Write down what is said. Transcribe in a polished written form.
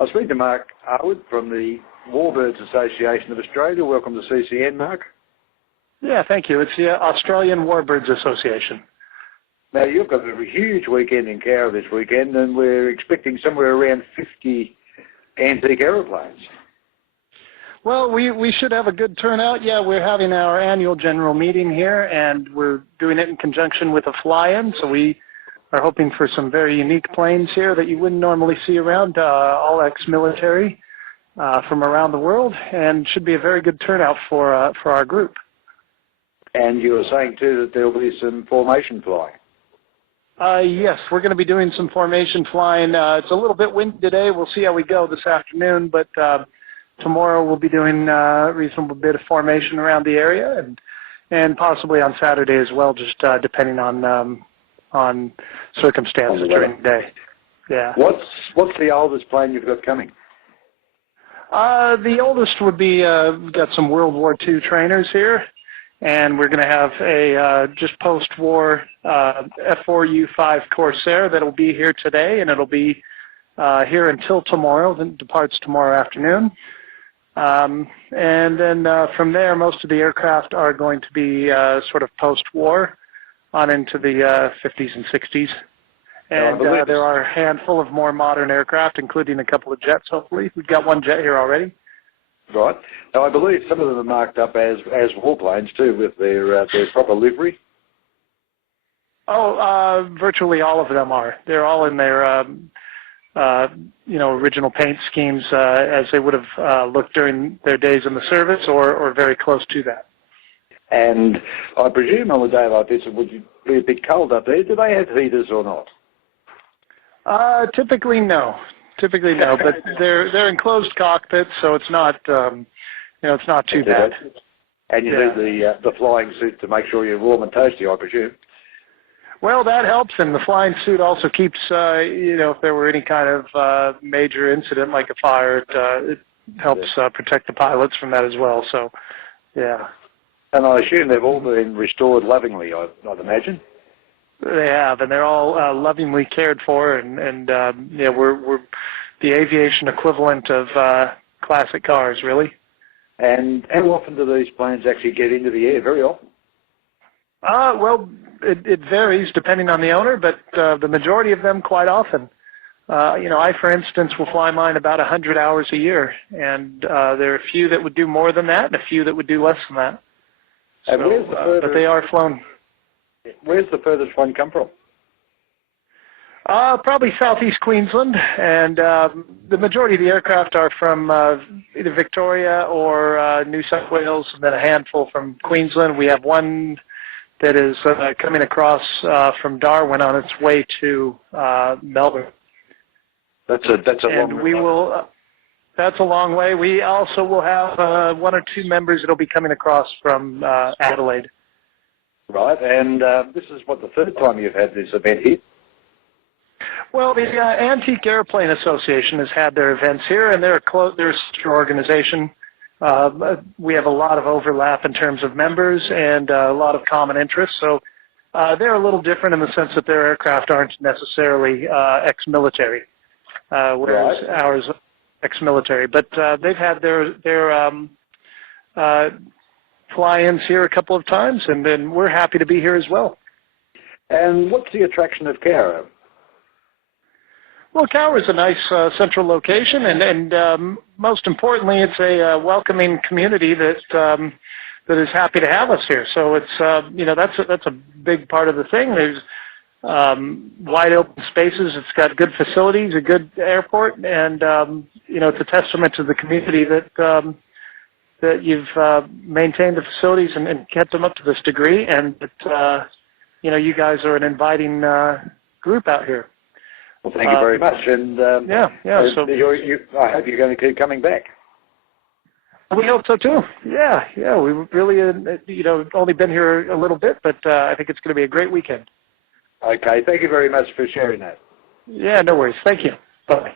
I was speaking to Mark Harwood from the Warbirds Association of Australia. Welcome to CCN, Mark. Yeah, thank you. It's the Australian Warbirds Association. Now, you've got a huge weekend in Cowra this weekend, and we're expecting somewhere around 50 antique aeroplanes. Well, we should have a good turnout. Yeah, we're having our annual general meeting here, and we're doing it in conjunction with a fly-in, so we are hoping for some very unique planes here that you wouldn't normally see around, all ex-military from around the world, and should be a very good turnout for our group. And you were saying, too, that there'll be some formation flying. Yes, we're going to be doing some formation flying. It's a little bit windy today. We'll see how we go this afternoon, but tomorrow we'll be doing a reasonable bit of formation around the area, and possibly on Saturday as well, just depending on circumstances during the day. Yeah. What's the oldest plane you've got coming? The oldest would be, we've got some World War II trainers here, and we're going to have a just post-war F4U-5 Corsair that'll be here today, and it'll be here until tomorrow, then departs tomorrow afternoon. And then from there, most of the aircraft are going to be sort of post-war on into the 50s and 60s. And there are a handful of more modern aircraft, including a couple of jets, hopefully. We've got one jet here already. Right. Now, I believe some of them are marked up as warplanes, too, with their proper livery. Oh, virtually all of them are. They're all in their, original paint schemes as they would have looked during their days in the service or very close to that. And I presume on a day like this, it would be a bit cold up there. Do they have heaters or not? Typically no, but they're enclosed cockpits, so it's not it's not too bad. And you need the flying suit to make sure you're warm and toasty, I presume. Well, that helps, and the flying suit also keeps if there were any kind of major incident like a fire, it helps protect the pilots from that as well. So, yeah. And I assume they've all been restored lovingly, I'd imagine. They have, and they're all lovingly cared for, and we're the aviation equivalent of classic cars, really. And how often do these planes actually get into the air? Very often. Well, it varies depending on the owner, but the majority of them quite often. I, for instance, will fly mine about 100 hours a year, and there are a few that would do more than that, and a few that would do less than that. So, but they are flown. Where's the furthest one come from? Probably southeast Queensland, and the majority of the aircraft are from either Victoria or New South Wales, and then a handful from Queensland. We have one that is coming across from Darwin on its way to Melbourne. That's a long way. That's a long way. We also will have one or two members that will be coming across from Adelaide. Right, and this is what, the third time you've had this event here? Well, the Antique Airplane Association has had their events here, and they're a sister organization. We have a lot of overlap in terms of members and a lot of common interests. So they're a little different in the sense that their aircraft aren't necessarily ex-military, whereas ours are ex-military. But they've had their fly-ins here a couple of times, and then we're happy to be here as well. And what's the attraction of Cowra? Well, Cowra is a nice central location, and most importantly, it's a welcoming community that is happy to have us here. So it's that's a big part of the thing. There's wide open spaces. It's got good facilities, a good airport, and it's a testament to the community that you've maintained the facilities and kept them up to this degree, and that you guys are an inviting group out here. Well, thank you very much, and So I hope you're going to keep coming back. We hope so too. Yeah. We've really, only been here a little bit, but I think it's going to be a great weekend. Okay, thank you very much for sharing that. Yeah, no worries. Thank you. Bye.